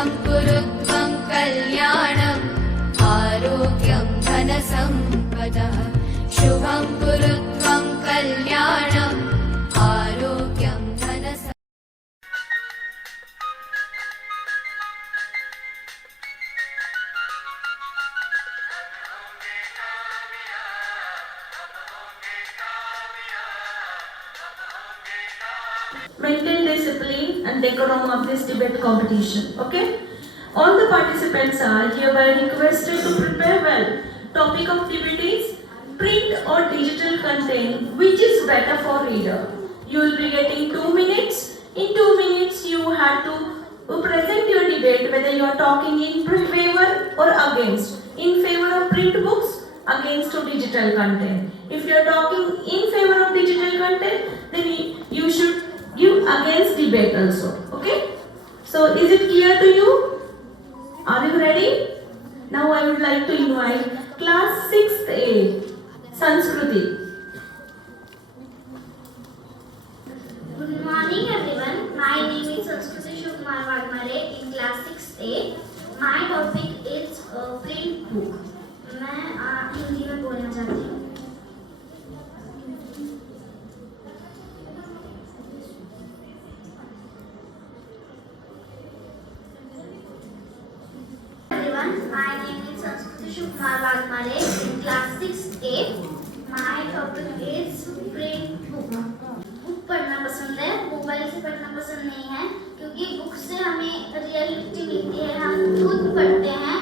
शुभं कुरुत्वं कल्याणम् आरोग्यं धनसम्पदः शुभं कुरुत्वं कल्याणम् आरोग्यं धनसम्पदः Maintain discipline and decorum of this debate competition. Okay? All the participants are hereby requested to prepare well. Topic of debate is print or digital content, which is better for reader. You will be getting 2 minutes. In 2 minutes, you have to present your debate whether you are talking in favor or against. In favor of print books, against to digital content. If you are talking in favor of digital content, then you should give against debate also. Okay? So is it clear to you? Are you ready? Now I would like to invite class 6th A, Sanskruti. Good morning everyone. My name is Sanskruti Shubkumar Vadmare in class 6A. My topic is print book. मैं हिंदी में बोलना चाहती हूँ. Everyone, my name is Sanskruti Shubkumar Vadmare in class 6A. My topic is print book. Book पढ़ना पसंद है, mobile से पढ़ना पसंद नहीं है, क्योंकि बुक से हमें रियलिटी मिलती है, हम खुद पढ़ते हैं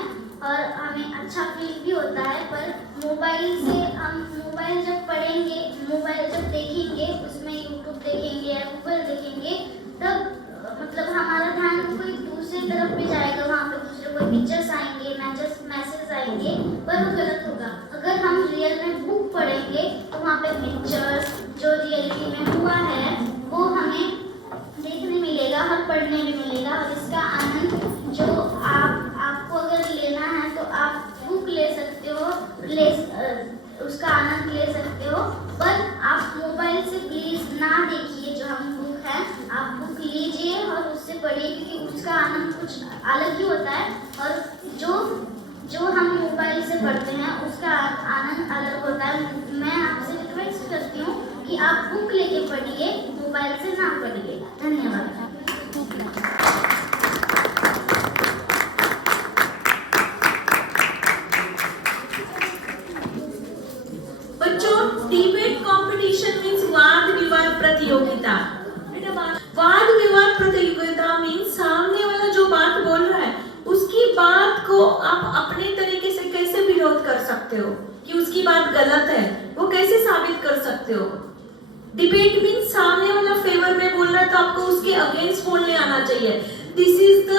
और हमें अच्छा फील भी होता है. पर मोबाइल से हम मोबाइल जब पढ़ेंगे, मोबाइल जब देखेंगे, उसमें यूट्यूब देखेंगे या गूगल देखेंगे, तब मतलब हमारा ध्यान कोई दूसरी तरफ भी जाएगा. वहाँ पे दूसरे कोई पिक्चर्स आएंगे, मैसेज आएंगे, पर वो गलत होगा. अगर हम रियल में बुक पढ़ेंगे तो वहाँ पे पिक्चर्स जो रियलिटी में हुआ है वो हमें देखने मिलेगा और पढ़ने भी मिलेगा. और इसका आनंद जो आपको अगर लेना है तो आप बुक ले सकते हो, उसका आनंद ले सकते हो. पर आप मोबाइल से प्लीज ना देखिए जो हम बुक है, आप बुक लीजिए और उससे पढ़िए, क्योंकि उसका आनंद कुछ अलग ही होता है और जो हम मोबाइल से पढ़ते हैं उसका आनंद अलग होता है. मैं आपसे रिक्वेस्ट करती हूँ कि आप बुक लेके पढ़िए, मोबाइल से ना पढ़िए. धन्यवाद. बच्चों, डिबेट कंपटीशन मीन्स वाद विवाद प्रतियोगिता. वाद विवाद प्रतियोगिता मीन्स सामने वाला जो बात बोल रहा है उसकी बात को आप अपने तरीके से कैसे विरोध कर सकते हो कि उसकी बात गलत है, वो कैसे साबित कर सकते हो. डिबेट मीन्स सामने वाला फेवर में बोल रहा है तो आपको उसके अगेंस्ट बोलने आना चाहिए. This is the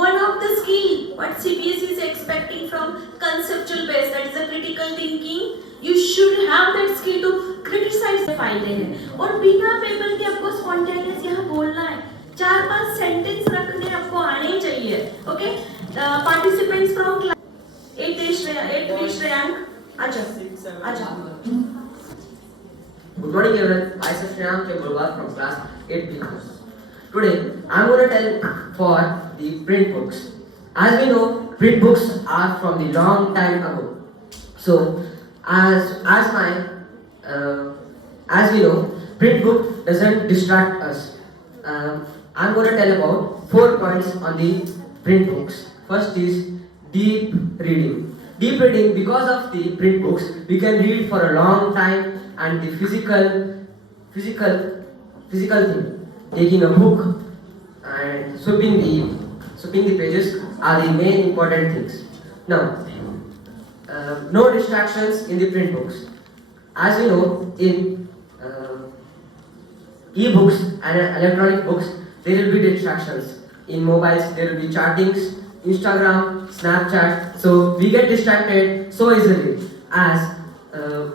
one of the skill what CBSE is expecting from conceptual base, that is a critical thinking. You should have that skill to criticize the फायदे हैं. और बिना पेपर के आपको स्पॉन्टेनियस यहाँ बोलना है, 4-5 सेंटेंस रखने आपको आने चाहिए. Okay, participants from class 8 Shreyank आजा. Good morning everyone, myself Shreyank Kemburwal from class 8B. Today I am going to tell for the print books. As we know, print books are from the long time ago. So as we know, print book doesn't distract us. I am going to tell about 4 points on the print books. First is deep reading. Deep reading, because of the print books, we can read for a long time, and the physical thing, taking a book and sweeping the pages are the main important things. Now, no distractions in the print books. As we know, in e-books and electronic books, there will be distractions. In mobiles, there will be chattings, Instagram, Snapchat. So we get distracted so easily. As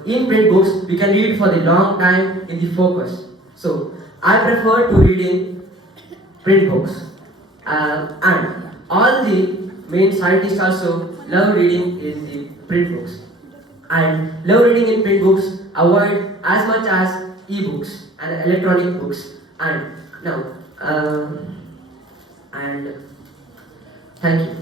in print books, we can read for the long time in the focus. So I prefer to read in print books. And all the main scientists also love reading in the print books. And love reading in print books, avoid as much as e-books and electronic books. And now, Thank you.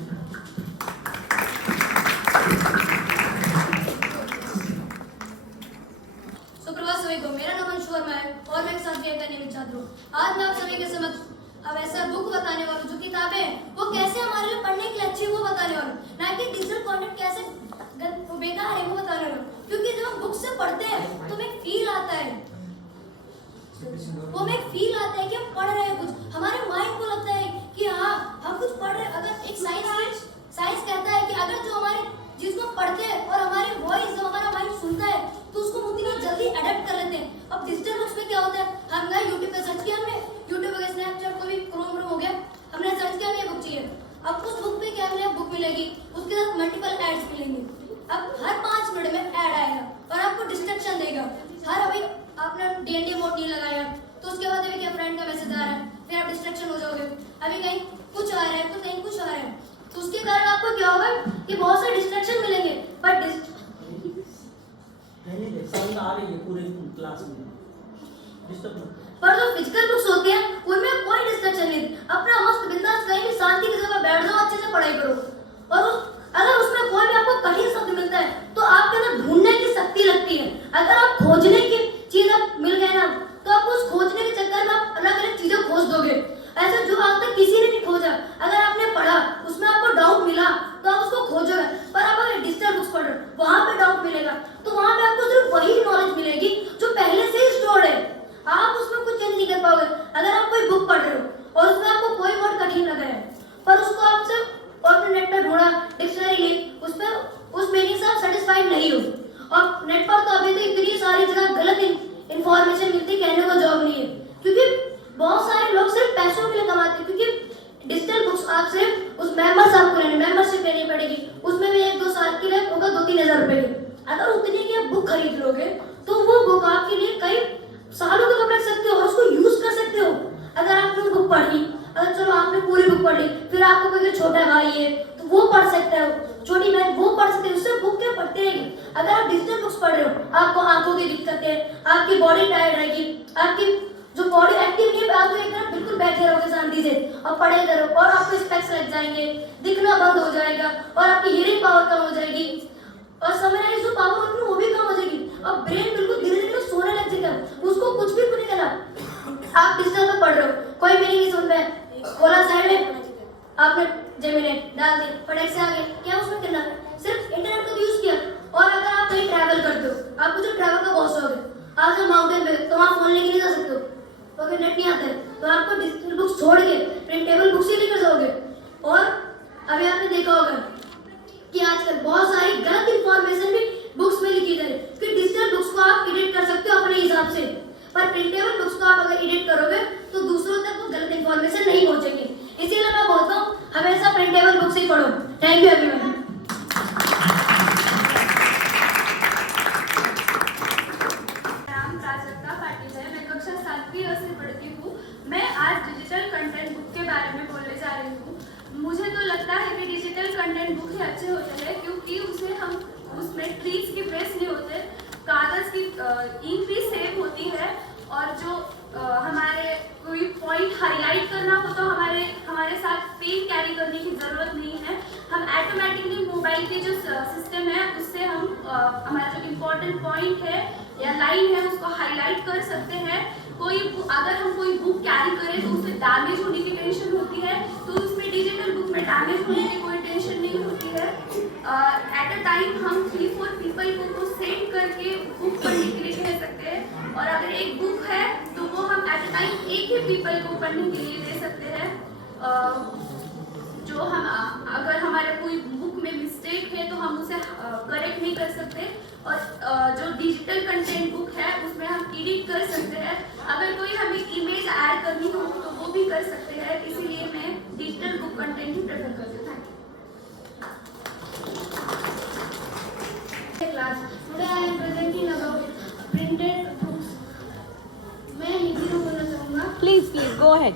सुप्रभात सभी को। मेरा नाम अंशु वर्मा है और मैं एक साथी का नियमित छात्र हूँ। आज मैं आप सभी के समक्ष अब ऐसा बुक बताने वाला हूँ जो किताबें हैं वो कैसे हमारे लिए पढ़ने के लिए अच्छी वो बताने वाला हूँ, ना कि डिजिटल कंटेंट कैसे बेकार है वो बताने वाला हूँ। क्योंकि जब हम बुक से पढ़ते हैं तो हमें फील आता है, वो हमें फील आता है कि हम पढ़ रहे हैं कुछ, हमारे माइंड को लगता है कि हाँ हम कुछ पढ़ रहे हैं। अगर एक साइंस कहता है कि अगर जो हमारे चीज को पढ़ते हैं और हमारी वॉइस जब हमारा माइंड सुनता है तो उसको उतनी जल्दी अडेप्ट कर लेते हैं। अब डिजिटल बुक्स में क्या होता है, हम गए यूट्यूब पे सर्च किया, हमने यूट्यूब पे स्नैपचैट को भी क्रोम हो गया, हमने सर्च किया ये बुक चाहिए। अब उस बुक पे क्या मिलेगा, बुक मिलेगी, उसके साथ मल्टीपल एड्स मिलेंगे। अब हर 5 मिनट में ऐड आएगा और आपको डिस्ट्रैक्शन देगा। हर अभी आपने D&D मोड नहीं लगाया तो उसके बाद अभी क्या फ्रेंड का मैसेज आ रहा है, फिर आप डिस्ट्रैक्शन हो जाओगे। अभी कहीं कुछ आ रहा है तो कहीं कुछ आ रहा है, तो उसके कारण आपको क्या होगा कि बहुत सारे डिस्ट्रैक्शन मिलेंगे। बट आ रही है पूरे क्लास में पर जो फिजिकल बुक्स होती हैं उनमें कोई डिस्ट्रैक्शन नहीं, अपना मस्त बिंदास कहीं भी शांति की जगह बैठ जाओ, अच्छे से पढ़ाई करो। और अगर उसमें कोई भी आपको कठिन शब्द मिलता है तो आपके अंदर ढूंढने की शक्ति लगती है। अगर आप खोजने की चीज आप मिल गए ना तो आप उस खोजने के चक्कर में आप अलग अलग चीजें खोज दोगे, ऐसे जो आज तक किसी ने नहीं खोजा। अगर आपने पढ़ा उसमें आपको डाउट मिला तो आप उसको खोजोगे, पर आप अगर डिजिटल बुक्स पढ़ रहे हो वहां पे डाउट मिलेगा तो वहां पे आपको सिर्फ वही नॉलेज मिलेगी जो पहले से ही स्टोर्ड है, आप उसमें कुछ चेंज नहीं कर पाओगे। अगर आप कोई बुक पढ़ रहे हो और उसमें आपको कोई वर्ड कठिन लग रहा है पर उसको आपसे और नेट पर ढूंढा, डिक्शनरी ली, उस मीनिंग से आप सेटिस्फाइड नहीं हो, और नेट पर तो अभी तो इतनी सारी जगह गलत इंफॉर्मेशन मिलती, कहने को जॉब नहीं है। क्योंकि बहुत सारे लोग सिर्फ पैसों के लिए कमाते हैं, क्योंकि डिजिटल बुक्स आप सिर्फ उस मेंबरशिप लेनी पड़ेगी, उसमें भी 1-2 साल के लिए होगा 2-3 हज़ार रुपए की। अगर उतने की आप बुक खरीद लोगे तो वो बुक आपके लिए कई सालों तक रख सकते हो और उसको यूज कर सकते हो। अगर आपने बुक पढ़ी, अगर चलो आपने पूरी बुक पढ़ ली, फिर आपको कोई छोटा भाई है तो वो पढ़ सकता है, छोटी बहन वो पढ़ सकते हैं, उससे बुक क्या पढ़ते रहेगी। अगर आप डिजिटल बुक्स पढ़ रहे हो आपको आंखों की दिक्कत है, आपकी बॉडी टायर्ड रहेगी, आपकी जो बॉडी एक्टिव नहीं है, आप तो एक तरफ बिल्कुल बैठे रहोगे शांति से और पढ़े करो और आपको स्पेक्स लग जाएंगे, दिखना बंद हो जाएगा और आपकी हियरिंग पावर कम हो जाएगी और समझने की जो पावर होती है वो भी कम हो जाएगी और ब्रेन बिल्कुल धीरे धीरे सोने लग जाएगा, उसको कुछ भी नहीं करना। आप डिजिटल में पढ़ रहे हो, कोई मीनिंग नहीं सुन रहे, बोला साइड में आपने जेमिनी डाल दिया, फटाक से आ गया, क्या उसमें करना है, सिर्फ इंटरनेट को यूज किया। और अगर आप कहीं ट्रैवल करते हो, आपको जो ट्रैवल का बहुत शौक है, आप जब माउंटेन पे तो वहाँ फोन लेके नहीं जा सकते हो, तो अगर नेट नहीं आता है तो आपको डिजिटल बुक्स छोड़ के प्रिंटेबल बुक्स ही लेकर जाओगे। और अभी आपने देखा होगा कि आजकल बहुत सारी गलत इंफॉर्मेशन भी बुक्स में लिखी जाए, कि डिजिटल बुक्स को आप एडिट कर सकते हो अपने हिसाब से, पर प्रिंटेबल बुक्स को आप अगर एडिट करोगे तो दूसरों तक वो गलत इंफॉर्मेशन नहीं पहुंचेगी। इसीलिए मैं बोलता हूँ हमेशा प्रिंटेबल बुक्स ही पढ़ो। Thank you everyone. कक्षा 7वीं से पढ़ती हूँ। मैं आज डिजिटल कंटेंट बुक के बारे में बोलने जा रही हूँ। मुझे तो लगता है कि डिजिटल कंटेंट बुक ही अच्छे होते हैं, क्योंकि उसमें ट्रीज की प्रेस नहीं होते, कागज की इंक भी सेव होती है, और जो हमारे कोई पॉइंट हाईलाइट करना हो तो हमारे साथ पेन कैरी करने की ज़रूरत नहीं है। हम ऑटोमेटिकली मोबाइल के जो सिस्टम है उससे हम हमारा जो इम्पोर्टेंट पॉइंट है या लाइन है उसको हाईलाइट कर सकते हैं। अगर हम कोई बुक कैरी करें तो उससे डैमेज होने की टेंशन होती है, तो उसमें डिजिटल बुक में डैमेज होने की कोई टेंशन नहीं होती है। एट अ टाइम हम 3-4 पीपल को सेट करके बुक पढ़ने के लिए कह सकते हैं, और अगर एक बुक है तो वो हम एट अ टाइम एक ही पीपल को पढ़ने के लिए दे सकते हैं। जो हम अगर हमारे कोई बुक में मिस्टेक है तो हम उसे करेक्ट नहीं कर सकते, और जो डिजिटल कंटेंट बुक है उसमें हम एडिट कर सकते हैं। अगर कोई हमें इमेज ऐड करनी हो तो वो भी कर सकते हैं, इसीलिए मैं डिजिटल बुक कंटेंट ही प्रेफर करती हूँ। Class. Today I am presenting about printed books. मैं हिंदी में बोलना चाहूँगा। Please, go ahead.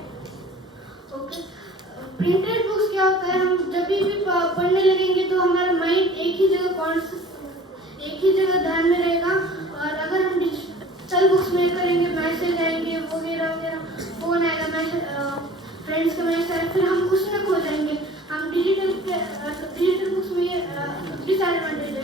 Okay. Printed books क्या होता है, हम जब भी पढ़ने लगेंगे तो हमारा माइंड एक ही जगह ध्यान में रहेगा, और अगर हम डिजिटल बुक्स में करेंगे मैसेज आएंगे वगैरह वगैरह, फोन आएगा, मैसेज फ्रेंड्स का मैसेज आएगा, फिर हम उसमें खो जाएंगे। हम डिजिटल डिजिटल बुक्स में डिसएडवांटेज है।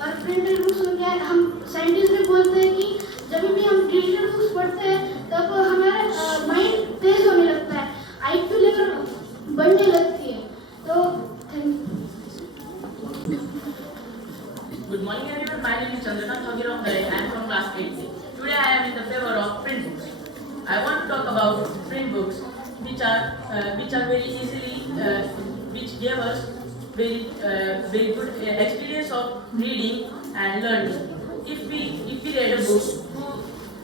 और प्रिंटेड बुक्स में क्या है, हम साइंटिस्ट भी बोलते हैं कि जब भी हम डिजिटल बुक्स पढ़ते हैं तब हमारा माइंड तेज होने लगता है, IQ लेवल बढ़ने लगती है। तो Good morning everyone, my name is Chandana Thagirao Khare. I am from class 8C. Today I am in the favor of print books. I want to talk about print books which are very easily which give us very good experience of reading and learning. If we read a book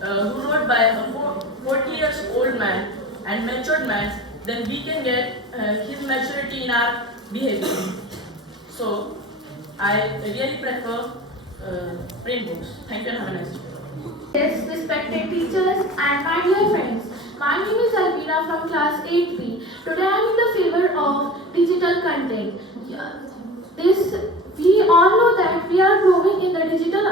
who wrote by a 40 years old man and matured man, then we can get his maturity in our behavior. So I really prefer print books. Thank you and have a nice day. yes, respected teachers and my dear friends, my name is Alvina from class 8B. Today I am in the favor of digital content. We all know that we are growing in the digital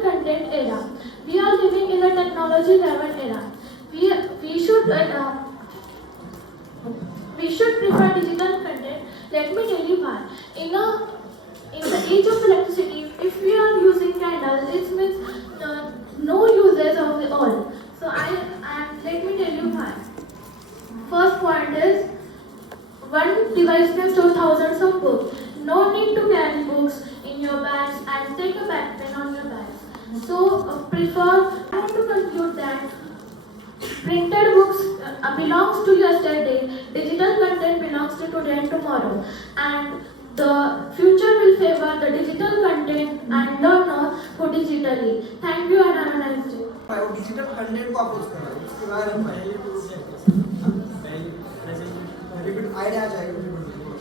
content era. We are living in the technology-driven era. We should prefer digital content. Let me tell you why. In the age of electricity, if we are using candles, it means no uses of the oil. So let me tell you why. First point is, one device can store thousands of books. No need to carry books in your bags and take a back pen on your bags. So I want to conclude that printed books belongs to yesterday, digital content belongs to today and tomorrow, and the future will favor the digital content and learner who digitally. Thank you and have a nice day. Digital content को approach करना है, उसके बारे में repeat idea आ जाएगा,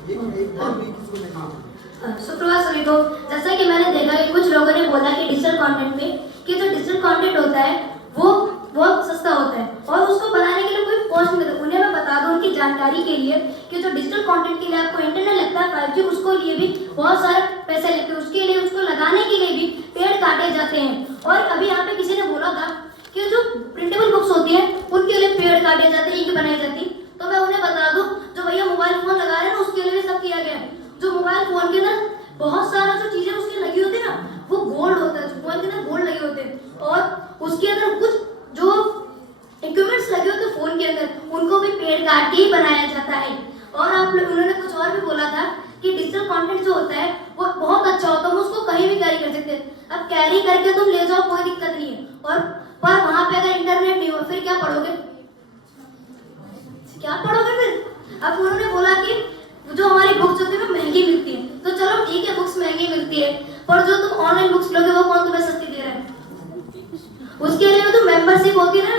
एक बार भी किसी को नहीं। सुप्रभात सभी को। जैसा कि मैंने देखा कि कुछ लोगों ने बोला कि डिजिटल कंटेंट में कि जो डिजिटल कंटेंट होता है वो बहुत सस्ता होता है और उसको बनाने के लिए कोई कॉस्ट नहीं देता। उन्हें मैं बता दूं उनकी जानकारी के लिए कि जो डिजिटल कंटेंट के लिए आपको इंटरनेट लगता है 5G, उसको लिए भी बहुत सारे पैसे लगते हैं। उसके लिए उसको लगाने के लिए भी पेड़ काटे जाते हैं। और अभी यहाँ पे किसी ने बोला था कि जो प्रिंटेबल बुक्स होती है उनके लिए पेड़ काटे जाते हैं, इंक बनाई जाती है। तो मैं उन्हें बता दूं जो भैया मोबाइल फोन लगा रहे हैं ना, उसके लिए भी सब किया गया है। जो मोबाइल फोन के अंदर बहुत सारा जो चीजें उसकी लगी होती है ना, वो गोल्ड होता है, फोन के अंदर गोल्ड लगे होते हैं और उसके अंदर कुछ जो इक्विपमेंट्स लगे होते हैं फोन के अंदर, उनको भी पेड़ काट के ही बनाया जाता है। और उन्होंने कुछ और भी बोला था कि डिजिटल कंटेंट जो होता है वो बहुत अच्छा होता है, हम उसको कहीं भी कैरी कर सकते हैं। अब कैरी करके तुम ले जाओ, कोई दिक्कत नहीं है। और पर वहां पे अगर इंटरनेट नहीं हो फिर क्या पढ़ोगे, फिर? अब उन्होंने बोला कि जो हमारी बुक्स होती है वो महंगी मिलती है, तो चलो ठीक है बुक्स महंगी मिलती है, पर जो तुम ऑनलाइन बुक्स लोगे वो कौन तुम्हें सस्ती दे रहा है? उसके लिए तो मेंबरशिप होती है ना,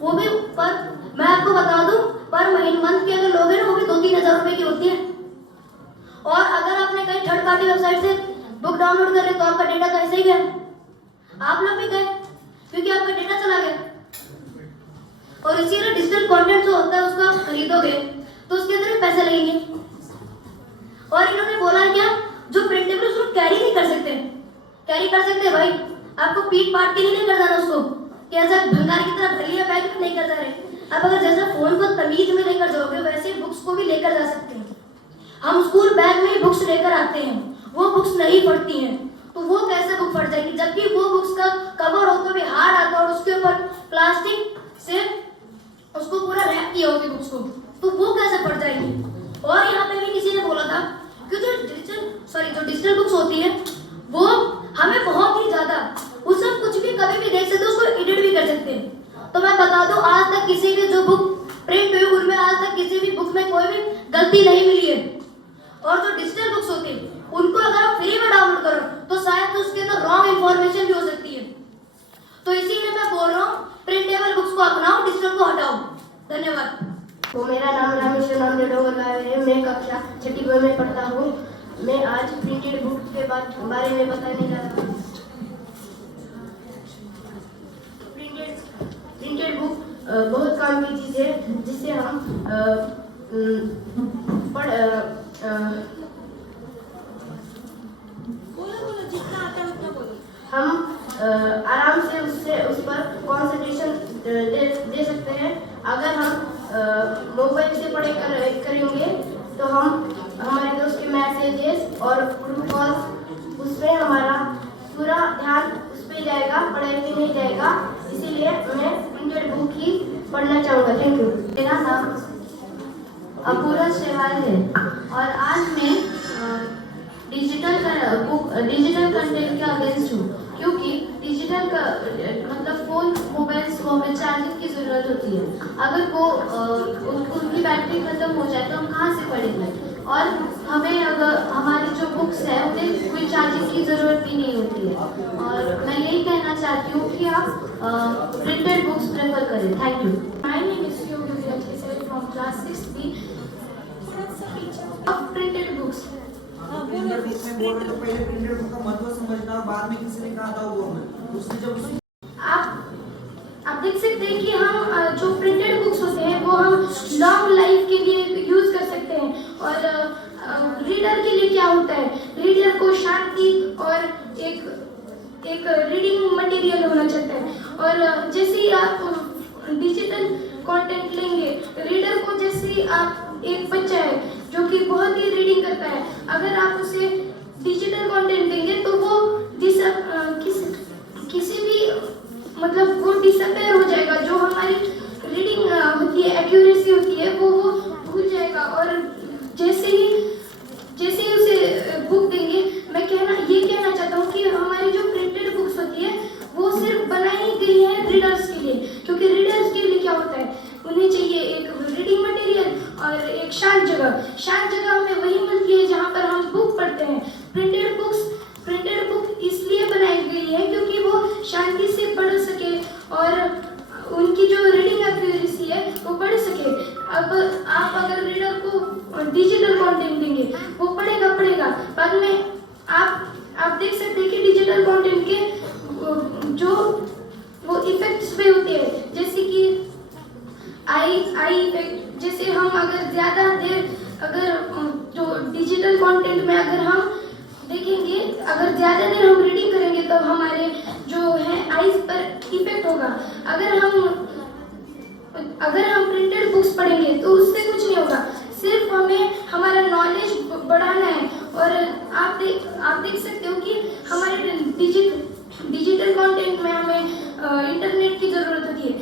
वो भी पर मैं आपको बता दूं पर मंथ के अगर लोगे ना वो भी 2-3 हजार रुपए की होती है। और अगर आपने कहीं थर्ड पार्टी वेबसाइट से बुक डाउनलोड कर रहे तो आपका डेटा कैसे ही गया? आप लोग भी गए क्योंकि आपका डेटा चला गया। और इसीलिए डिजिटल कंटेंट जो होता है उसको आप खरीदोगे तो उसके अंदर पैसे लगेंगे। और इन्होंने बोला क्या, जो प्रिंटेबल उसको कैरी नहीं कर सकते, कैरी कर सकते भाई, आपको पीट पाट के नहीं लेकर जाना उसको कि ऐसा भंगार की तरह भर लिया बैग में नहीं कर जा रहे। अब अगर जैसे फोन को तमीज में लेकर जाओगे वैसे बुक्स को भी लेकर जा सकते हैं। हम स्कूल बैग में बुक्स लेकर आते हैं, वो बुक्स नहीं पढ़ती हैं तो वो कैसे बुक पढ़ जाएगी? जबकि वो बुक्स का कवर हो तो भी हार्ड आता है और उसके ऊपर प्लास्टिक से उसको पूरा रैप किया होगी बुक्स को, तो वो कैसे पढ़ जाएगी? और यहाँ पे भी किसी ने बोला था कि जो डिजिटल बुक्स होती है वो हमें बहुत ही ज्यादा उससे कुछ भी कभी भी देख सकते हैं, उसको एडिट भी कर सकते हैं। तो मैं बता दूं आज तक किसी भी जो बुक प्रिंट हुई उनमें आज तक किसी भी बुक में कोई भी गलती नहीं मिली है। और जो डिजिटल बुक्स होती है उनको अगर आप फ्री में डाउनलोड करो तो शायद तो उसके अंदर रॉन्ग इन्फॉर्मेशन भी हो सकती है। तो इसीलिए मैं बोल रहा हूँ प्रिंटेबल बुक्स को अपनाओ, डिजिटल को हटाओ। धन्यवाद। तो मेरा नाम रामेश्वर नाम है, मैं कक्षा 6 में पढ़ता हूँ। मैं आज प्रिंटेड बुक के बारे में बताने जा रहा हूँ। प्रिंटेड बुक बहुत काम की चीज़ है जिससे हम आराम से उस पर कंसंट्रेशन दे सकते हैं। अगर हम मोबाइल से पढ़ाई करेंगे तो हम हमारे दोस्त के मैसेजेस और ग्रुप कॉल्स, उसमें हमारा पूरा ध्यान उस पर जाएगा, पढ़ाई पे नहीं जाएगा। इसीलिए मैं प्रिंटेड बुक ही पढ़ना चाहूँगा। Thank you. मेरा नाम अपूर्वा सेवाल है और आज मैं डिजिटल कंटेंट के अगेंस्ट हूँ, क्योंकि डिजिटल का मतलब फ़ोन मोबाइल्स को हमें चार्जिंग की ज़रूरत होती है। अगर वो उनकी बैटरी ख़त्म हो जाए तो हम कहाँ से पढ़ेंगे, और हमें अगर हमारी जो बुक्स है उन्हें कोई चार्जिंग की ज़रूरत भी नहीं होती है। और मैं यही कहना चाहती हूँ कि आप प्रिंटेड बुक्स प्रेफर करें। Thank you. My name is Yogi from class 6B. Printed books. Printer book में बोल रहे तो पहले प्रिंटर बुक का महत्व समझना, बाद में किसी ने कहा था वो हमें उसने जब आप देख सकते हैं कि हम जो प्रिंटेड बुक्स होते हैं वो हम लॉन्ग लाइफ के लिए यूज कर सकते हैं। और रीडर के लिए क्या होता है, रीडर को शांति और एक रीडिंग मटेरियल होना चाहता है। और जैसे ही आप डिजिटल कंटेंट लेंगे, रीडर को जैसे ही आप एक बच्चा है जो कि बहुत ही रीडिंग करता है, अगर आप उसे डिजिटल कंटेंट देंगे तो वो किसी भी मतलब वो डिसअपेयर हो जाएगा। जो हमारी रीडिंग होती है, एक्यूरेसी होती है, वो भूल जाएगा। और जैसे ही उसे बुक देंगे, मैं ये कहना चाहता हूँ कि हमारी जो प्रिंटेड बुक्स होती है वो सिर्फ बनाई गई है रीडर्स के लिए, क्योंकि रीडर्स के लिए क्या होता है, उन्हें चाहिए एक रीडिंग मटेरियल और एक शांत जगह। शांत जगह हमें वही मिलती है जहाँ पर हम बुक पढ़ते हैं। प्रिंटेड बुक इसलिए बनाई गई है क्योंकि वो शांति से पढ़ सके और उनकी जो रीडिंग एक्यूरेसी है वो बढ़ सके। अब आप अगर रीडर को डिजिटल कंटेंट देंगे, वो पढ़ेगा, बाद में आप देख सकते हैं कि डिजिटल कंटेंट के जो वो इफेक्ट्स पे होते हैं, जैसे कि आई इफेक्ट। जैसे हम अगर ज़्यादा देर जो डिजिटल कंटेंट में अगर हम देखेंगे, अगर ज़्यादा देर हम रीडिंग करेंगे तब हमारे जो है आईज पर इफेक्ट होगा। अगर हम प्रिंटेड बुक्स पढ़ेंगे तो उससे कुछ नहीं होगा, सिर्फ हमें हमारा नॉलेज बढ़ाना है। और आप देख सकते हो कि हमारे डिजिटल कंटेंट में हमें इंटरनेट की ज़रूरत होती है।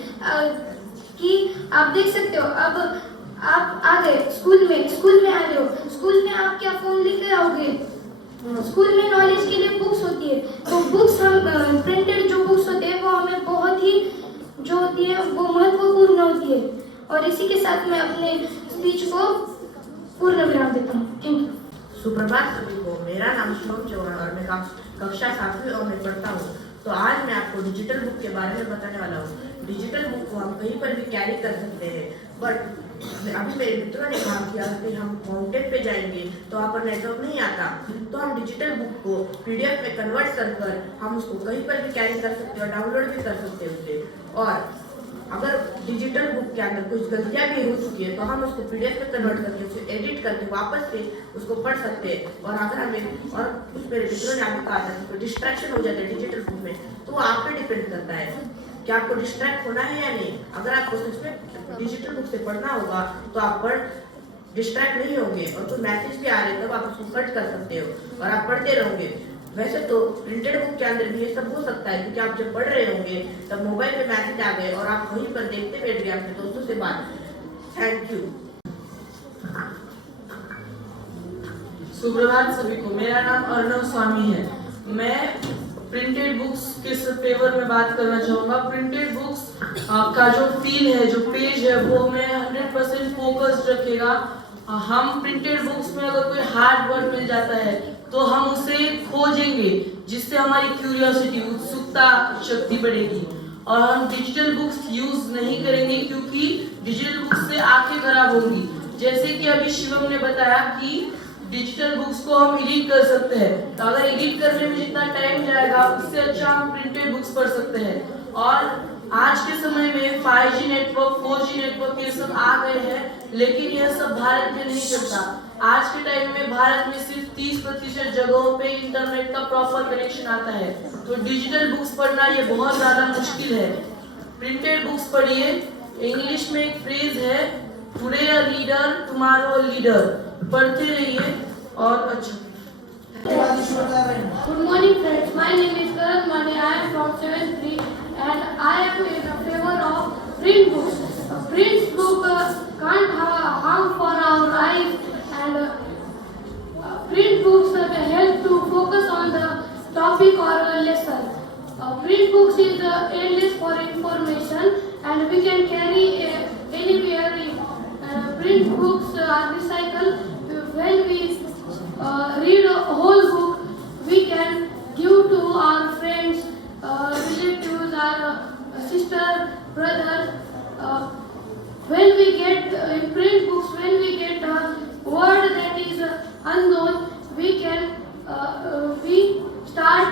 कि आप देख सकते हो, अब आप आ गए स्कूल में आ रहे हो, स्कूल में आप क्या फ़ोन लेकर आओगे? स्कूल में नॉलेज के लिए बुक्स होती है, तो बुक्स हम प्रिंटेड जो बुक्स होते हैं वो हमें बहुत ही जो होती है वो महत्वपूर्ण होती है। और इसी के साथ मैं अपने स्पीच को पूर्ण विराम देता हूँ। Thank you. सुप्रभात सभी को। मेरा नाम शुभम चौहान और मैं कक्षा 7वीं और में पढ़ता हूँ। तो आज मैं आपको डिजिटल बुक के बारे में बताने वाला हूँ। डिजिटल बुक को हम कहीं पर भी कैरी कर सकते हैं, बट अभी मेरे मित्रों ने कहा कि अगर हम माउंटेन पे जाएंगे तो वहाँ पर नेटवर्क नहीं आता, तो हम डिजिटल बुक को PDF में कन्वर्ट कर हम उसको कहीं पर भी कैरी कर सकते हैं और डाउनलोड भी कर सकते हैं उसे। और अगर डिजिटल बुक के अंदर कुछ गलतियाँ भी हो चुकी है तो हम उसको PDF में कन्वर्ट करके उसे एडिट करके वापस से उसको पढ़ सकते हैं। और अगर हमें और कुछ मेरे मित्रों ने आपको कहा था कि डिस्ट्रैक्शन हो जाता है डिजिटल बुक में, तो वो आप पे डिपेंड करता है कि आपको डिस्ट्रैक्ट होना है या नहीं। अगर आपको सच में डिजिटल बुक से पढ़ना होगा तो आप डिस्ट्रैक्ट नहीं होंगे, और कोई मैसेज भी आ रहे तब आप उसको कट कर सकते हो और आप पढ़ते रहोगे। वैसे तो प्रिंटेड बुक के अंदर भी ये सब हो सकता है, क्योंकि आप जब पढ़ रहे होंगे तब मोबाइल पे मैसेज आ गए और आप वहीं पर देखते बैठ गए अपने दोस्तों से बात। Thank you. सुप्रभात सभी को। मेरा नाम अर्णव स्वामी है। मैं प्रिंटेड बुक्स के फेवर में बात करना चाहूँगा। प्रिंटेड बुक्स का जो फील है, जो पेज है, वो मैं 100% फोकस्ड रखेगा। हम प्रिंटेड बुक्स में अगर कोई हार्ड वर्ड मिल जाता है तो हम उसे खोजेंगे, जिससे हमारी क्यूरियोसिटी, उत्सुकता शक्ति बढ़ेगी। और हम डिजिटल बुक्स यूज नहीं करेंगे, क्योंकि डिजिटल बुक्स से आंखें खराब होंगी। जैसे कि अभी शिवम ने बताया कि डिजिटल बुक्स को हम एडिट कर सकते हैं, तो अगर एडिट करने में जितना टाइम जाएगा उससे अच्छा हम प्रिंटेड बुक्स पढ़ सकते हैं। और आज के समय में 5G नेटवर्क, 4G नेटवर्क ये सब आ गए हैं, लेकिन यह सब भारत में नहीं चलता। आज के टाइम में भारत में सिर्फ 30% जगहों पे इंटरनेट का प्रॉपर कनेक्शन आता है, तो डिजिटल बुक्स पढ़ना ये बहुत ज़्यादा मुश्किल है। प्रिंटेड बुक्स पढ़िए। इंग्लिश में एक फ्रेज है, today a reader tomorrow a leader. पढ़ते रहिए और अच्छा। Good morning, friends. My name is Karan Mane. I am from 7th grade and I am in favor of print books. A print book can't harm for our eyes, and print books help to focus on the topic or a lesson. Print books is endless for information and we can carry anywhere. Print books are recycled. When we read a whole book, we can give to our friends, relatives, our sister, brother. When we get in print books, when we get a word that is unknown, we can we start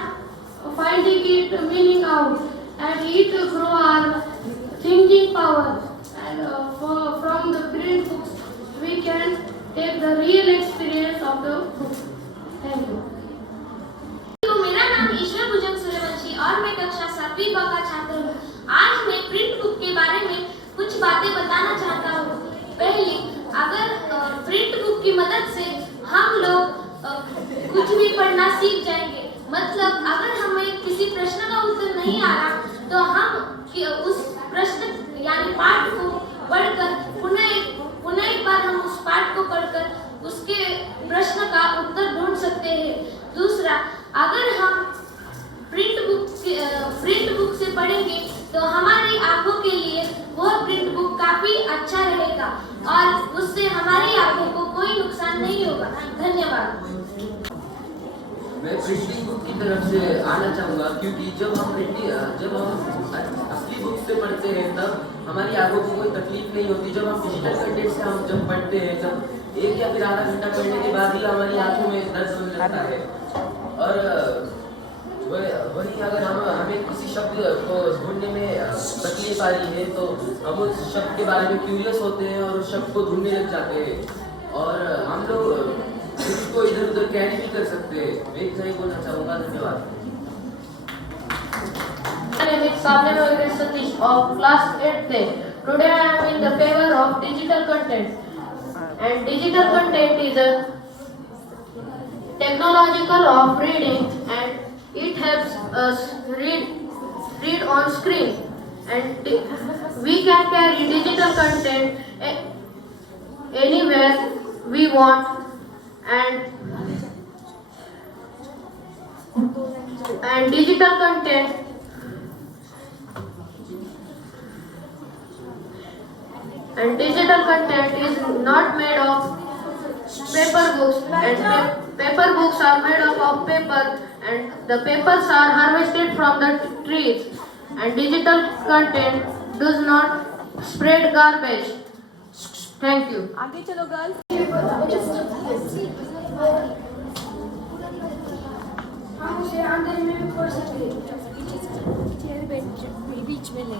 finding it meaning out, and it grow our thinking power. And from the print books, we can take the real experience of the book. Thank you. तो मेरा नाम ईश्वर भुजंग सूर्यवंशी और मैं कक्षा 7वीं ब का छात्र हूँ। आज मैं प्रिंट बुक के बारे में कुछ बातें बताना चाहता हूँ। पहले, अगर प्रिंट बुक की मदद से हम लोग कुछ भी पढ़ना सीख जाएंगे। मतलब अगर हमें किसी प्रश्न का उत्तर नहीं आ रहा तो हम उस प्रश्न यानी पाठ को पढ़कर पुनः एक बार हम उस पाठ को पढ़कर उसके प्रश्न का उत्तर ढूंढ सकते हैं। दूसरा, अगर हम प्रिंट बुक से पढ़ेंगे तो हमारी आंखों के लिए वो प्रिंट बुक काफी अच्छा रहेगा और उससे हमारी आंखों को कोई नुकसान नहीं होगा। धन्यवाद। मैं प्रिंटिंग बुक की तरफ से आना चाहूँगा, क्योंकि जब हम असली बुक से पढ़ते हैं तब हमारी आंखों को कोई तकलीफ नहीं होती। जब हम डिजिटल कंटेंट से हम जब पढ़ते हैं तब 1 या फिर आधा घंटा पढ़ने के बाद ही हमारी आंखों में दर्द होने लगता है। और वही अगर हमें किसी शब्द को ढूंढने में तकलीफ आ रही है तो हम उस शब्द के बारे में क्यूरियस होते हैं और उस शब्द को ढूंढने लग जाते हैं और हम लोग इसको इधर उधर कैरी भी कर सकते हैं। मैं इतना ही बोलना चाहूँगा। धन्यवाद। My name is Sabya Satish of class 8th. Today I am in the favor of digital content. And digital content is a technological of reading, and it helps us read on screen. And we can carry digital content anywhere we want. And digital content is not made of paper books, and paper books are made up of paper, and the papers are harvested from the trees, and digital content does not spread garbage. Thank you. आगे चलो girls. हम उसे अंदर में पढ़ सकते हैं। बीच में ले।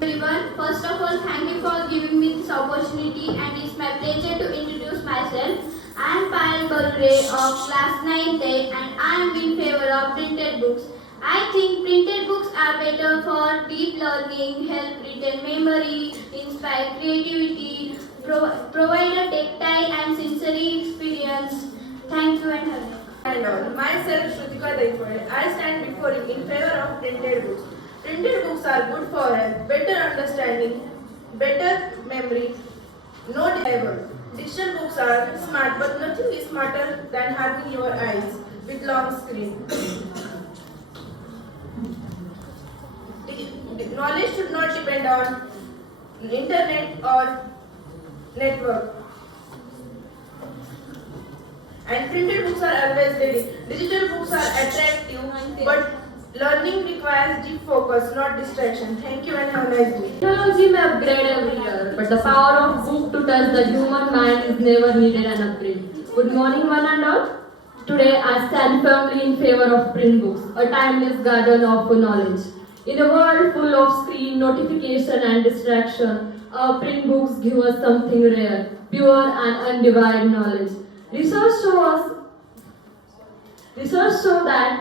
Everyone, first of all, thank you for giving me this opportunity, and it's my pleasure to introduce myself. I am Payal Balre of class 9th A, and I am in favor of printed books. I think printed books are better for deep learning, help retain memory, inspire creativity, provide a tactile and sensory experience. Thank you and hello. Hello, myself Shrutika Daifode. I stand before you in favor of printed books. Printed books are good for health, better understanding, better memory, no diable. Digital books are smart, but nothing is smarter than harming your eyes with long screen. Knowledge should not depend on internet or network. And printed books are always ready. Digital books are attractive, but learning requires deep focus, not distraction. Thank you and have a nice day. Technology may upgrade every year, but the power of book to touch the human mind is never needed an upgrade. Good morning, one and all. Today I stand firmly in favor of print books, a timeless garden of knowledge. In a world full of screen, notification and distraction, our print books give us something rare, pure and undivided knowledge. Research shows that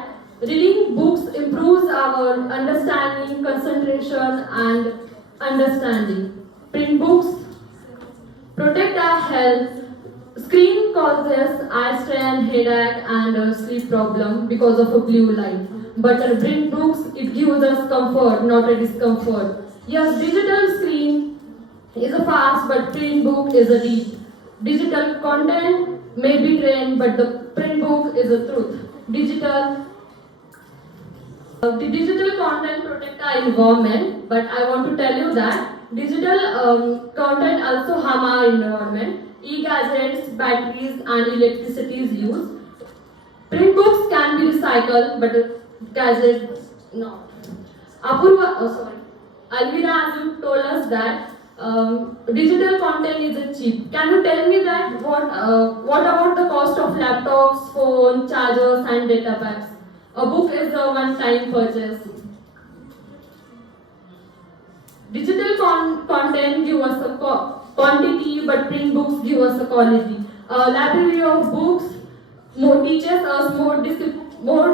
Reading books improves our understanding, concentration, and understanding. Print books protect our health. Screen causes eye strain, headache, and sleep problem because of a blue light. But print books, it gives us comfort, not a discomfort. Yes, digital screen is a fast, but print book is a deep. Digital content may be trained, but the print book is a truth. The digital content protect our environment, but I want to tell you that digital content also harm our environment. E-gadgets, batteries, and electricity is used. Print books can be recycled, but gadgets not. Alvira, as you told us that digital content is cheap. Can you tell me that what about the cost of laptops, phone, chargers, and data packs? A book is a one-time purchase. Digital content give us a quantity, but print books give us a quality. A library of books teaches us more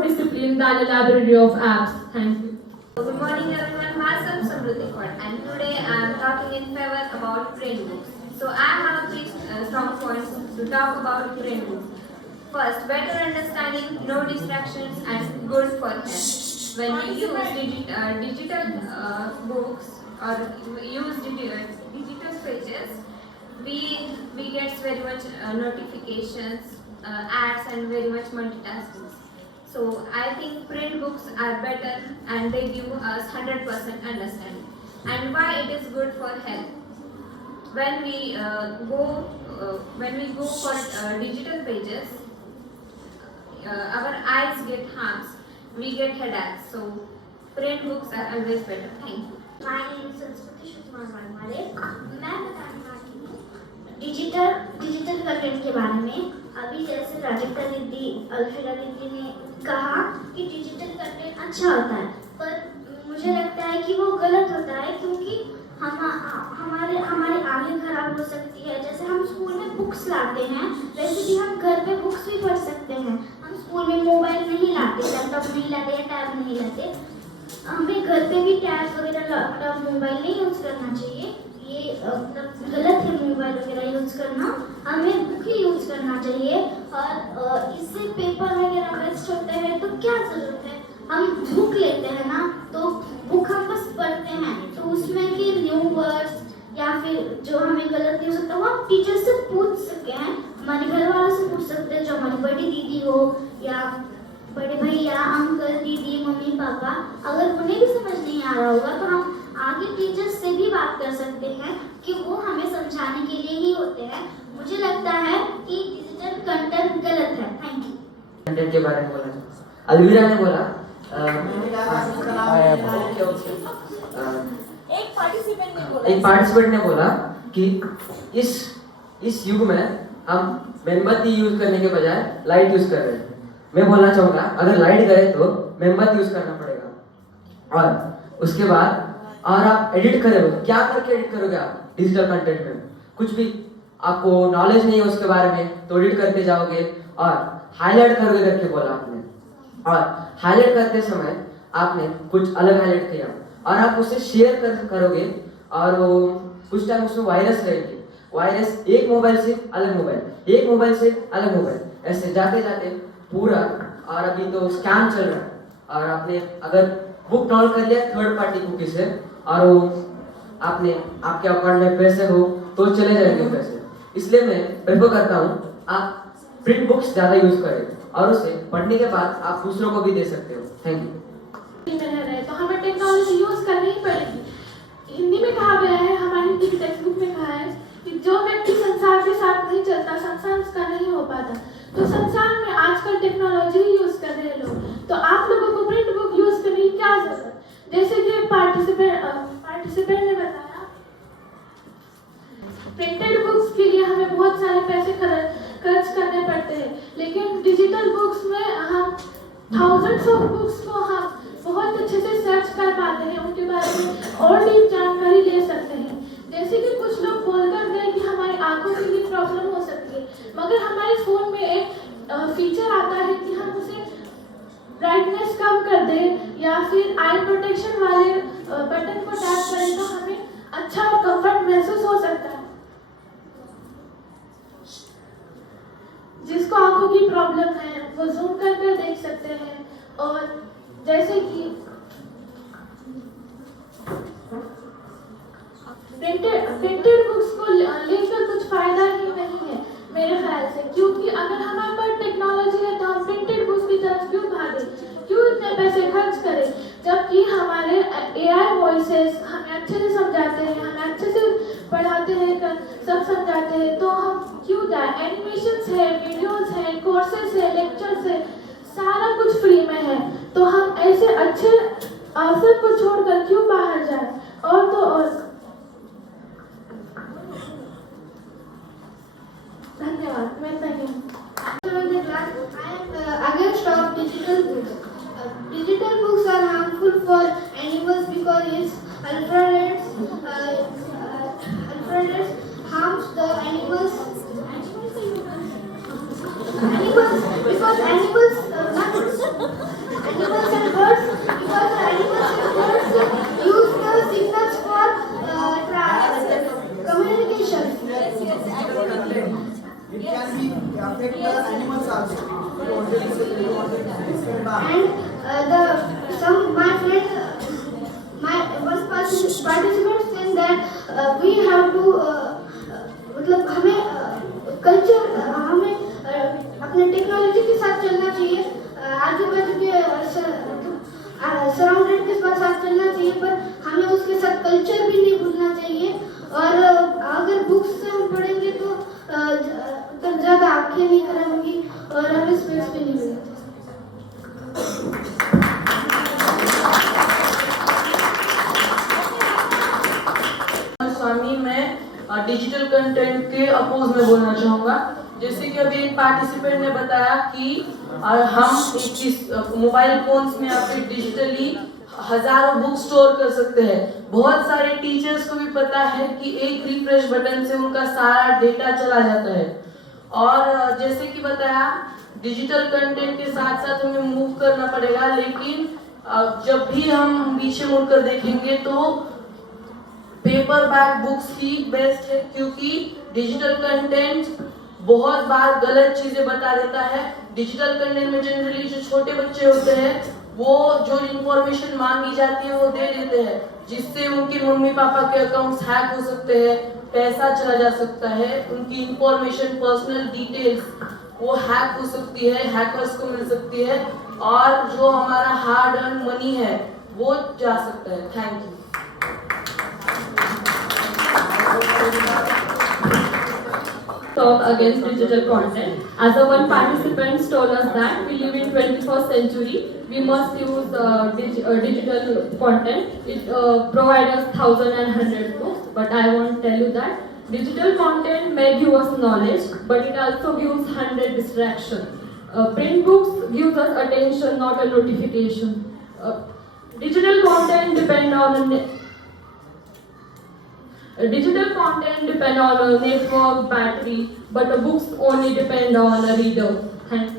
discipline than a library of apps. Thank you. Good morning everyone, myself Samruddhi Kaur, and today I am talking in favor about print books. So I have three strong points to talk about print books. First, better understanding, no distractions, and good for health. When we use digital books or use digital pages, we get very much notifications, ads, and very much multitasking. So I think print books are better and they give us 100% understanding. And why it is good for health? When we go for digital pages, our eyes get harms, we get headaches. So print books are always better. Thank you. My name is Sanskriti Shukmarwale. मैं बताने वाली हूँ digital content के बारे में। अभी जैसे प्राजक्ता दीदी, अल्फिरा दीदी ने कहा कि डिजिटल कंटेंट अच्छा होता है, पर मुझे लगता है कि वो गलत होता है, क्योंकि हमारी आंखें खराब हो सकती है। जैसे हम स्कूल में बुक्स लाते हैं, वैसे भी हम घर पे बुक्स भी पढ़ सकते हैं। हम स्कूल में मोबाइल नहीं लाते, लैपटॉप नहीं लाते या टैब नहीं लाते। हमें घर पे भी टैब वगैरह, लैपटॉप, मोबाइल नहीं यूज़ करना चाहिए। ये गलत है मोबाइल वगैरह यूज़ करना। हमें बुक ही यूज़ करना चाहिए, और इससे पेपर वगैरह वेस्ट होते हैं, तो क्या ज़रूरत है। हम बुक लेते हैं ना, तो बुक हम बस पढ़ते हैं, तो उसमें के न्यू वर्ड्स या फिर जो हमें गलत नहीं हो सकता वो हम टीचर से पूछ सकते हैं, हमारे घर वालों से पूछ सकते हैं, जो हमारी बड़ी दीदी हो या बड़े भैया, अंकल, दीदी, मम्मी, पापा। अगर उन्हें भी समझ नहीं आ रहा होगा तो हम आगे टीचर से भी बात कर सकते हैं कि वो हमें समझाने के लिए ही होते हैं। मुझे लगता है कि डिजिटल कंटेंट गलत है। Thank you. कंटेंट के बारे में बोला, अलवीरा ने बोला एक पार्टिसिपेंट ने बोला कि इस युग में हम मोमबत्ती यूज करने के बजाय लाइट यूज कर रहे हैं। मैं बोलना चाहूँगा, अगर लाइट गए तो मोमबत्ती यूज करना पड़ेगा। और उसके बाद आप एडिट करोगे, क्या करके एडिट करोगे आप डिजिटल कंटेंट में? कुछ भी आपको नॉलेज नहीं है उसके बारे में तो एडिट करते जाओगे, और हाईलाइट करोगे करके बोला आपने, और हाईलाइट करते समय आपने कुछ अलग हाईलाइट किया और आप उसे शेयर करोगे, और वो कुछ टाइम उसमें वायरस रहेगी। वायरस एक मोबाइल से अलग मोबाइल, एक मोबाइल से अलग मोबाइल, ऐसे जाते जाते पूरा। और अभी तो स्कैम चल रहा है, और आपने अगर बुक डाउनलोड कर लिया थर्ड पार्टी कुकी से, और वो आपने आपके अकाउंट में पैसे हो तो चले जाएंगे पैसे। इसलिए मैं प्रेफर करता हूँ आप प्रिंट बुक्स ज़्यादा यूज करें, और उसे पढ़ने के बाद आप दूसरों को भी दे सकते हो। Thank you. तो हमें टेक्नोलॉजी यूज करनी ही पड़ेगी। हिंदी में कहा गया है, हमारी हिंदी की टेक्स्ट बुक में कहा है कि जो व्यक्ति संसार के साथ नहीं चलता, संसार उसका नहीं हो पाता। तो संसार में आजकल टेक्नोलॉजी यूज कर रहे हैं लोग, तो आप लोगों को प्रिंट बुक यूज करने की क्या जरूरत? जैसे कि पार्टिसिपेंट ने बताया, प्रिंटेड बुक्स के लिए हमें बहुत सारे पैसे खर्च करने पड़ते हैं, लेकिन डिजिटल बुक्स में हम थाउजेंड्स ऑफ बुक्स को हम बहुत अच्छे से सर्च कर पाते हैं, उनके बारे में और डीप जानकारी ले सकते हैं। जैसे कि कुछ लोग बोलकर गए कि हमारी आंखों के लिए प्रॉब्लम हो सकती है, मगर हमारे फ़ोन में एक फीचर आता है कि हम उसे ब्राइटनेस कम कर दे या फिर आई प्रोटेक्शन वाले बटन को टैप करें तो हमें अच्छा और कंफर्ट महसूस हो सकता है। जिसको आंखों की प्रॉब्लम है वो जूम करके देख सकते हैं। और जैसे कि प्रिंटेड बुक्स को लेकर कुछ फायदा ही नहीं है मेरे ख्याल से, क्योंकि अगर हमारे पास टेक्नोलॉजी है तो हम प्रिंटेड बुक्स की तरफ क्यों भागें, क्यों इतने पैसे खर्च करें, जबकि हमारे AI वॉइसेस हमें अच्छे से समझाते हैं, हमें अच्छे से पढ़ाते हैं, सब समझाते हैं, तो हम क्यों जाए। एनिमेशंस है, वीडियोस है, कोर्सेस है, लेक्चर्स है, सारा कुछ फ्री में है, तो हम ऐसे अच्छे अवसर को छोड़कर क्यों बाहर जाए। और तो और धन्यवाद। मैं Against of digital books. Digital books are harmful for animals because its ultraviolet harms the animals because animals and birds use the signals for communication. It can be affect the animals also. And my participants saying that we have to मतलब हमें culture हमें अपने technology के साथ चलना चाहिए, आजू बाजू के सराउंडेड के साथ चलना चाहिए, पर हमें उसके साथ कल्चर भी नहीं भूलना चाहिए। और अगर बुक्स से हम पढ़ेंगे तो ज़्यादा आंखें नहीं खराब होगी और हमें स्पेस भी नहीं मिलेगी। स्वामी, मैं डिजिटल कंटेंट के अपोज में बोलना चाहूँगा। जैसे कि अभी एक पार्टिसिपेंट ने बताया कि हम मोबाइल फोन्स में आप डिजिटली हजारों बुक स्टोर कर सकते हैं। बहुत सारे टीचर्स को भी पता है कि एक रिफ्रेश बटन से उनका सारा डेटा चला जाता है। और जैसे कि बताया, डिजिटल कंटेंट के साथ साथ हमें मूव करना पड़ेगा, लेकिन जब भी हम पीछे मुड़कर देखेंगे तो पेपर बैक बुक्स ही बेस्ट है, क्योंकि डिजिटल कंटेंट बहुत बार गलत चीजें बता देता है। डिजिटल कंटेंट में जनरली जो छोटे बच्चे होते हैं वो जो इंफॉर्मेशन मांगी जाती है वो दे देते हैं, जिससे उनके मम्मी पापा के अकाउंट्स हैक हो सकते हैं, पैसा चला जा सकता है, उनकी इंफॉर्मेशन पर्सनल डिटेल्स वो हैक हो सकती है, हैकर्स को मिल सकती है, और जो हमारा हार्ड अर्न मनी है वो जा सकता है। Thank you. Talk against digital content. As a one participant told us that we live in 21st century, we must use digital content. It provides us 1,000 and 100 books, but I want to tell you that digital content may give us knowledge, but it also gives 100 distraction. Print books gives us attention, not a notification. Digital content depend on a network, battery, but the books only depend on a reader. Thank you.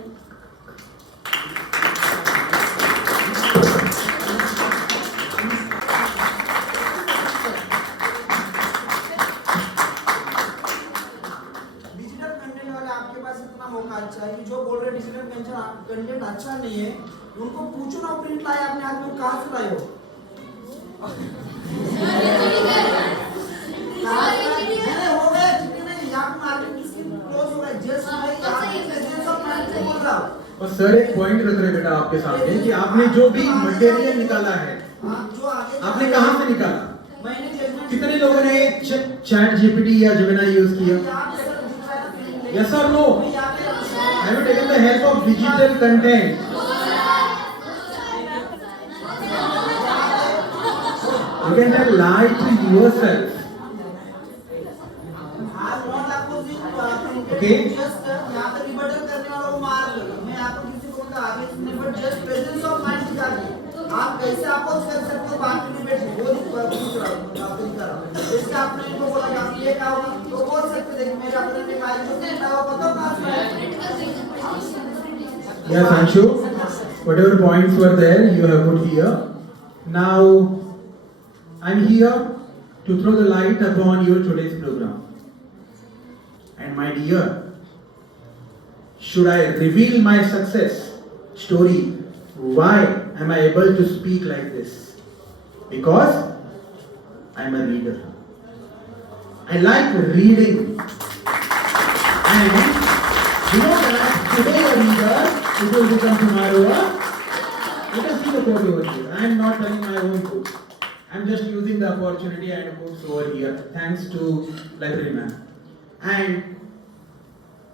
Digital content वाले आपके पास इतना मौका अच्छा है कि जो बोल रहे डिजिटल कंटेंट अच्छा नहीं है, उनको पूछो ना प्रिंट लाए आपने हाथ में कहाँ से लाए हो? और सर एक पॉइंट रख रहे बेटा आपके सामने कि आपने जो भी मटेरियल निकाला है आपने कहाँ से निकाला? कितने लोगों ने चैट जीपीटी या जेमिनी यूज किया? यस और no? Have you taken the help of digital content? You can have lie to yourself. Okay? यहाँ पे रिबटल करने वाला वो मार लो। मैं आपको किसी को बोलता आगे सुनने पर जस्ट प्रेजेंस ऑफ माइंड दिखा दे। आप कैसे अपोज कर सकते हो बात में बैठ के? वो पूछ रहा हूँ, आपको दिखा रहा हूँ। जैसे आपने इनको बोला कि आप ये क्या होगा, तो बोल सकते थे कि मेरे अपने में काई जो क्या होगा, बताओ कहाँ से? Yes, Anshu. whatever points were there, you have put here. Now, I'm here to throw the light upon your today's program. And my dear, should I reveal my success story? Why am I able to speak like this? Because I'm a reader. I like reading. And you know that today a reader, it will become tomorrow a... Let us see the quote over here. I am not telling my own quote. I am just using the opportunity and quotes over here. Thanks to library man. And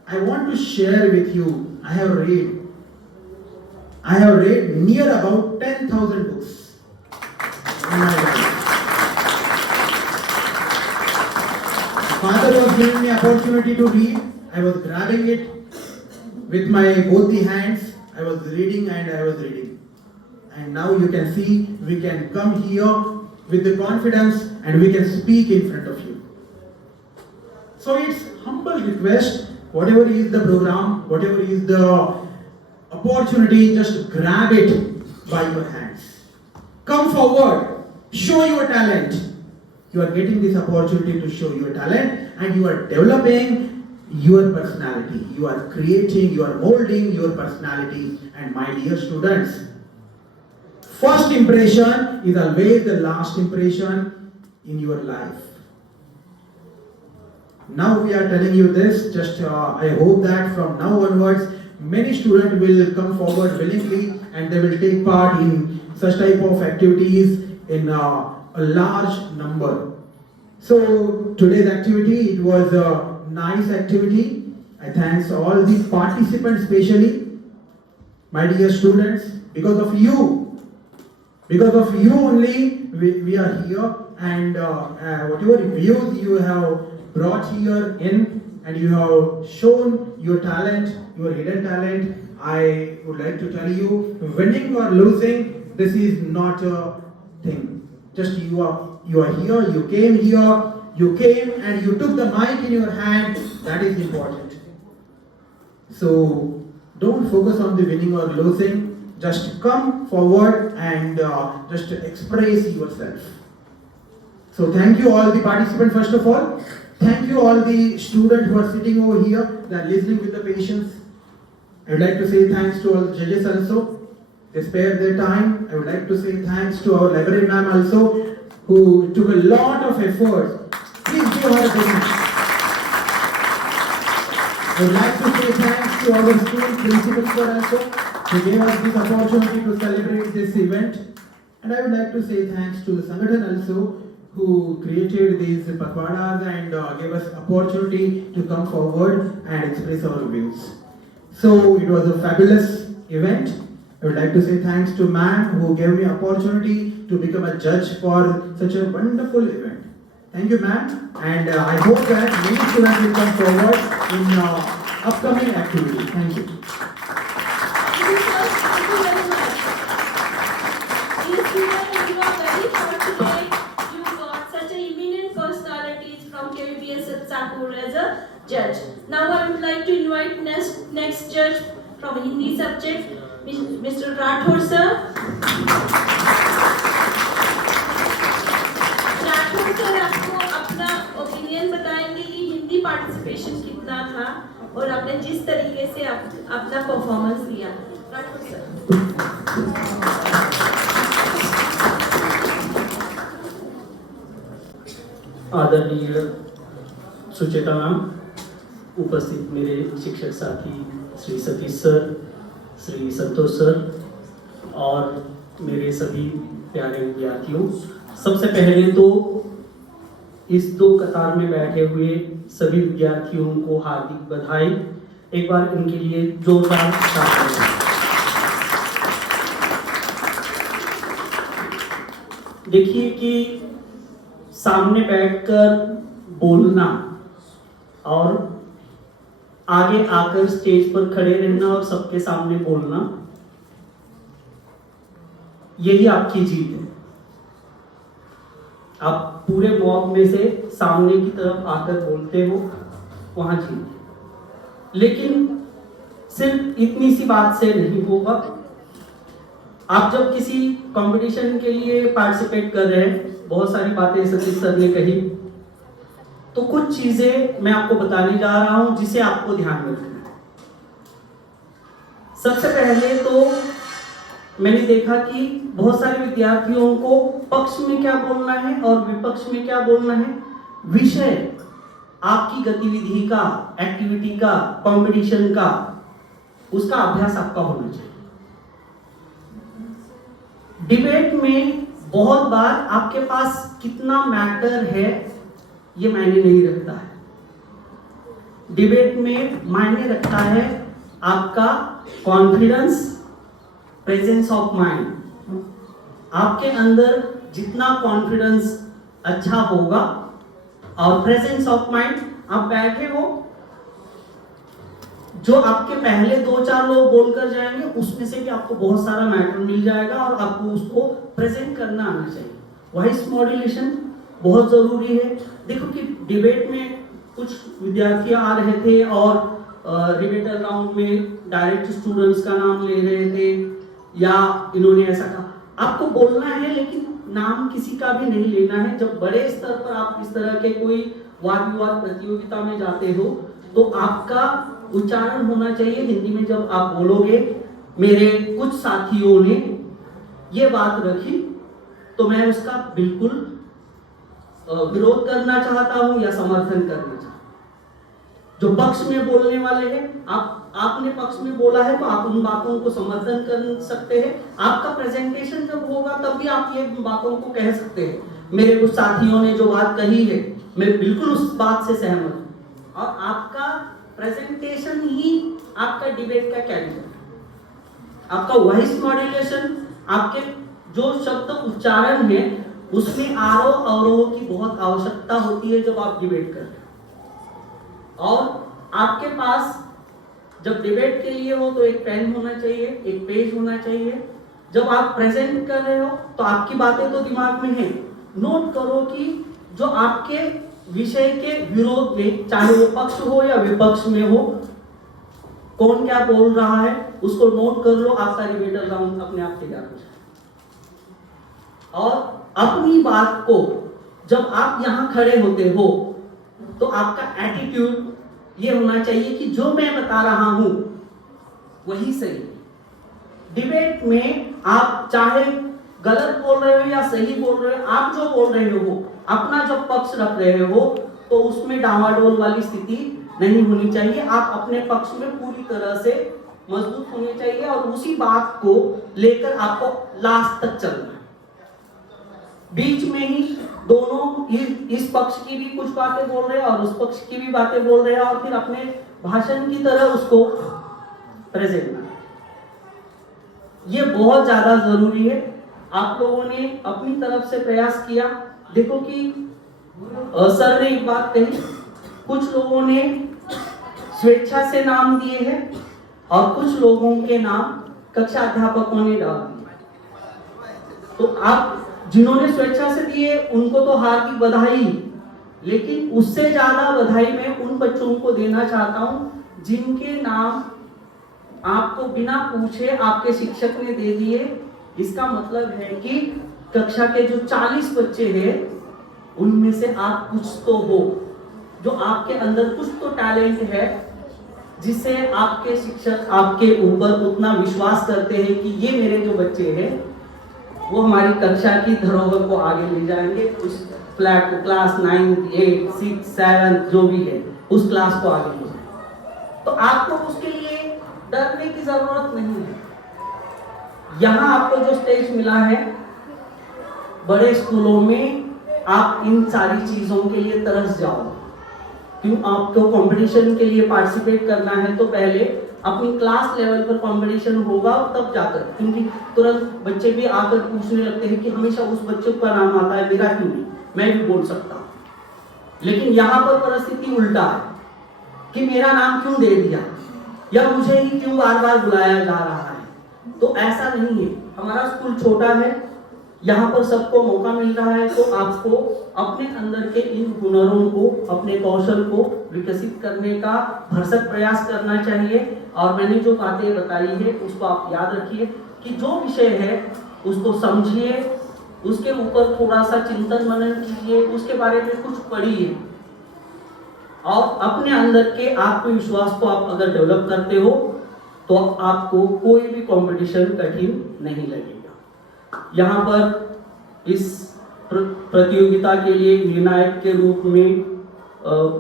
I want to share with you, I have read near about 10,000 books in my life. Father was giving me opportunity to read. I was grabbing it with my both the hands. I was reading and I was reading. And now you can see we can come here with the confidence and we can speak in front of you. So it's humble request, whatever is the program, whatever is the opportunity, just grab it by your hands. Come forward, show your talent. You are getting this opportunity to show your talent and you are developing your personality. You are creating, you are molding your personality. And my dear students, first impression is always the last impression in your life. Now we are telling you this, just I hope that from now onwards, many students will come forward willingly and they will take part in such type of activities in a large number. So today's activity, it was a nice activity. I thanks all the participants especially, my dear students, because of you only we are here, and whatever views you have brought here in and you have shown your talent, your hidden talent, I would like to tell you, winning or losing, this is not a thing. Just you are here, you came and you took the mic in your hand, that is important. So don't focus on the winning or losing, just come forward and just express yourself. So thank you all the participants first of all. Thank you all the students who are sitting over here, they are listening with the patience. I would like to say thanks to all the judges also. They spared their time. I would like to say thanks to our library ma'am also, who took a lot of efforts. Please give her a big hand. I would like to say thanks to our school principal sir also, who gave us this opportunity to celebrate this event. And I would like to say thanks to the Sangathan also, who created these pakwadas and gave us opportunity to come forward and express our views. So it was a fabulous event. I would like to say thanks to ma'am who gave me opportunity to become a judge for such a wonderful event. Thank you ma'am, and I hope that many students will come forward in upcoming activity. Thank you. Thank you very much. Dear students, you are very fortunate. You got such a eminent personalities from KVBS Satsapur as a judge. Now I would like to invite next judge from Hindi subject, Mr. Rathore sir. Rathore sir आपको अपना opinion बताएंगे कि Hindi participation कितना था और आपने जिस तरीके से अपना परफॉर्मेंस दिया। राठौर सर। आदरणीय सुचेता मैम, उपस्थित मेरे शिक्षक साथी श्री सतीश सर, श्री संतोष सर और मेरे सभी प्यारे विद्यार्थियों, सबसे पहले तो इस दो कतार में बैठे हुए सभी विद्यार्थियों को हार्दिक बधाई। एक बार इनके लिए जोरदार तालियां। देखिए कि सामने बैठकर बोलना और आगे आकर स्टेज पर खड़े रहना और सबके सामने बोलना, यही आपकी जीत है। आप पूरे मॉब में से सामने की तरफ आकर बोलते हो, वहां जीत। लेकिन सिर्फ इतनी सी बात से नहीं होगा, आप जब किसी कंपटीशन के लिए पार्टिसिपेट कर रहे हैं, बहुत सारी बातें सतीश सर ने कही, तो कुछ चीजें मैं आपको बताने जा रहा हूं जिसे आपको ध्यान में रखना है। सबसे पहले तो मैंने देखा कि बहुत सारे विद्यार्थियों को पक्ष में क्या बोलना है और विपक्ष में क्या बोलना है, विषय आपकी गतिविधि का, एक्टिविटी का, कंपटीशन का, उसका अभ्यास आपका होना चाहिए। डिबेट में बहुत बार आपके पास कितना मैटर है ये मायने नहीं रखता है। डिबेट में मायने रखता है आपका कॉन्फिडेंस, प्रेजेंस ऑफ माइंड। आपके अंदर जितना कॉन्फिडेंस अच्छा होगा और प्रेजेंस ऑफ माइंड, आप बैठे हो, जो आपके पहले 2-4 लोग बोलकर जाएंगे उसमें से भी आपको बहुत सारा मैटर मिल जाएगा और आपको उसको प्रेजेंट करना आना चाहिए। वॉइस मॉड्यूलेशन बहुत जरूरी है। देखो कि डिबेट में कुछ विद्यार्थी आ रहे थे और डिबेटर राउंड में डायरेक्ट स्टूडेंट्स का नाम ले रहे थे, या इन्होंने ऐसा कहा। आपको बोलना है लेकिन नाम किसी का भी नहीं लेना है। जब बड़े स्तर पर आप इस तरह के कोई वाद विवाद प्रतियोगिता में जाते हो तो आपका उच्चारण होना चाहिए हिंदी में। जब आप बोलोगे मेरे कुछ साथियों ने ये बात रखी तो मैं उसका बिल्कुल विरोध करना चाहता हूं या समर्थन करना चाहता हूं। जो पक्ष में बोलने वाले हैं, आपने पक्ष में बोला है तो आप उन बातों को समर्थन कर सकते हैं। आपका प्रेजेंटेशन जब होगा तब भी आप ये बातों को कह सकते हैं, मेरे कुछ साथियों ने जो बात कही है मैं बिल्कुल उस बात से सहमत हूं। और आपका प्रेजेंटेशन ही आपका डिबेट का कैरियर है। आपका वॉइस मॉड्यूलेशन, आपके जो शब्द उच्चारण है उसमें आरोह अवरोह की बहुत आवश्यकता होती है जब आप डिबेट कर रहे हो। और आपके पास जब डिबेट के लिए हो तो एक पेन होना चाहिए, एक पेज होना चाहिए। जब आप प्रेजेंट कर रहे हो तो आपकी बातें तो दिमाग में है, नोट करो कि जो आपके विषय के विरोध में, चाहे वो पक्ष हो या विपक्ष में हो, कौन क्या बोल रहा है उसको नोट कर लो। आपका डिबेटर राउंड अपने आप तैयार हो जाए। और अपनी बात को जब आप यहां खड़े होते हो तो आपका एटीट्यूड ये होना चाहिए कि जो मैं बता रहा हूं वही सही। डिबेट में आप चाहे गलत बोल रहे हो या सही बोल रहे हो, आप जो बोल रहे हो, अपना जो पक्ष रख रहे हो, तो उसमें डावाडोल वाली स्थिति नहीं होनी चाहिए। आप अपने पक्ष में पूरी तरह से मजबूत होने चाहिए और उसी बात को लेकर आपको लास्ट तक चलना है। बीच में ही दोनों इस पक्ष की भी कुछ बातें बोल रहे हैं और उस पक्ष की भी बातें बोल रहे हैं और फिर अपने भाषण की तरह उसको प्रेजेंट करना, ये बहुत ज्यादा जरूरी है। आप लोगों ने अपनी तरफ से प्रयास किया। देखो कि सर ने एक बात कही, कुछ लोगों ने स्वेच्छा से नाम दिए हैं और कुछ लोगों के नाम कक्षा अध्यापकों ने डाल दिए। तो आप जिन्होंने स्वेच्छा से दिए उनको तो हार्दिक बधाई, लेकिन उससे ज्यादा बधाई मैं उन बच्चों को देना चाहता हूं जिनके नाम आपको बिना पूछे आपके शिक्षक ने दे दिए। इसका मतलब है कि कक्षा के जो 40 बच्चे हैं उनमें से आप कुछ तो हो, जो आपके अंदर कुछ तो टैलेंट है जिससे आपके शिक्षक आपके ऊपर उतना विश्वास करते हैं कि ये मेरे जो बच्चे हैं वो हमारी कक्षा की धरोहर को आगे ले जाएंगे, उस फ्लैट को क्लास 9, 8, 6, 7 जो भी है उस क्लास को आगे ले जाएंगे। तो आपको उसके लिए डरने की जरूरत नहीं है। यहाँ आपको जो स्टेज मिला है, बड़े स्कूलों में आप इन सारी चीजों के लिए तरस जाओ। क्यों? आपको कंपटीशन के लिए पार्टिसिपेट करना है तो पहले अपनी क्लास लेवल पर कंपटीशन होगा तब जाकर, क्योंकि तुरंत बच्चे भी आकर पूछने लगते हैं कि हमेशा उस बच्चे का नाम आता है, मेरा क्यों नहीं, मैं भी बोल सकता हूँ। लेकिन यहाँ पर परिस्थिति उल्टा है कि मेरा नाम क्यों दे दिया या मुझे ही क्यों बार बार बुलाया जा रहा है। तो ऐसा नहीं है। हमारा स्कूल छोटा है, यहाँ पर सबको मौका मिल रहा है, तो आपको अपने अंदर के इन हुनरों को, अपने कौशल को विकसित करने का भरसक प्रयास करना चाहिए। और मैंने जो बातें बताई है उसको आप याद रखिए कि जो विषय है उसको समझिए, उसके ऊपर थोड़ा सा चिंतन मनन कीजिए, उसके बारे में कुछ पढ़िए और अपने अंदर के आत्मविश्वास को आप अगर डेवलप करते हो तो आपको कोई भी कंपटीशन कठिन नहीं लगेगा। यहाँ पर इस प्रतियोगिता के लिए निर्णायक के रूप में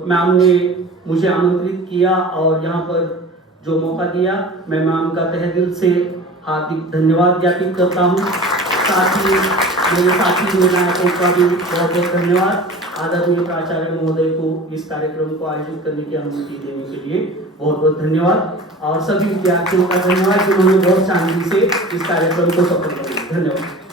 मैम ने मुझे आमंत्रित किया और यहाँ पर जो मौका दिया, मैं मैम का तहे दिल से हार्दिक धन्यवाद ज्ञापित करता हूँ। साथ ही मेरे साथी निर्णायकों का भी बहुत बहुत धन्यवाद। आदरणीय प्राचार्य महोदय को इस कार्यक्रम को आयोजित करने की अनुमति देने के लिए बहुत बहुत धन्यवाद और सभी विद्यार्थियों का धन्यवाद जिन्होंने बहुत शांति से इस कार्यक्रम को सफल किया। धन्यवाद।